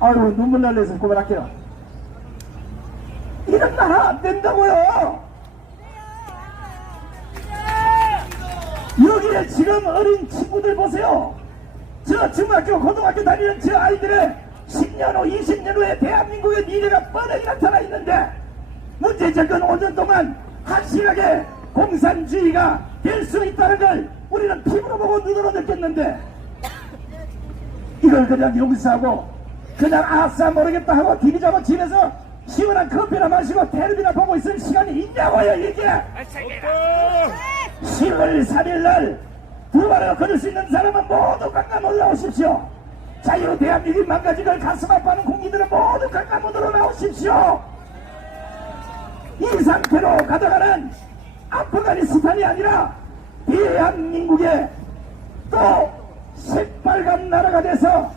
아이고 눈물 날려서 그만할게요. 이런 나라 안 된다고요. 여기에 지금 어린 친구들 보세요. 저 중학교, 고등학교 다니는 저 아이들의 10년 후, 20년 후에 대한민국의 미래가 뻔하게 나타나 있는데 문재 정권 5년 동안 확실하게 공산주의가 될 수 있다는 걸 우리는 피부로 보고 눈으로 느꼈는데 이걸 그냥 용서하고 그냥 아싸 모르겠다 하고 잡아 집에서 시원한 커피나 마시고 텔레비나 보고 있을 시간이 있냐고요 이게? 10월 3일 날 두발을 걸을 수 있는 사람은 모두 강남 올라오십시오. 자유 대한민국 망가진 걸 가슴 아파하는 국민들은 모두 강남으로 나오십시오. 이 상태로 가다가는 아프가니스탄이 아니라 대한민국의 또 새빨간 나라가 돼서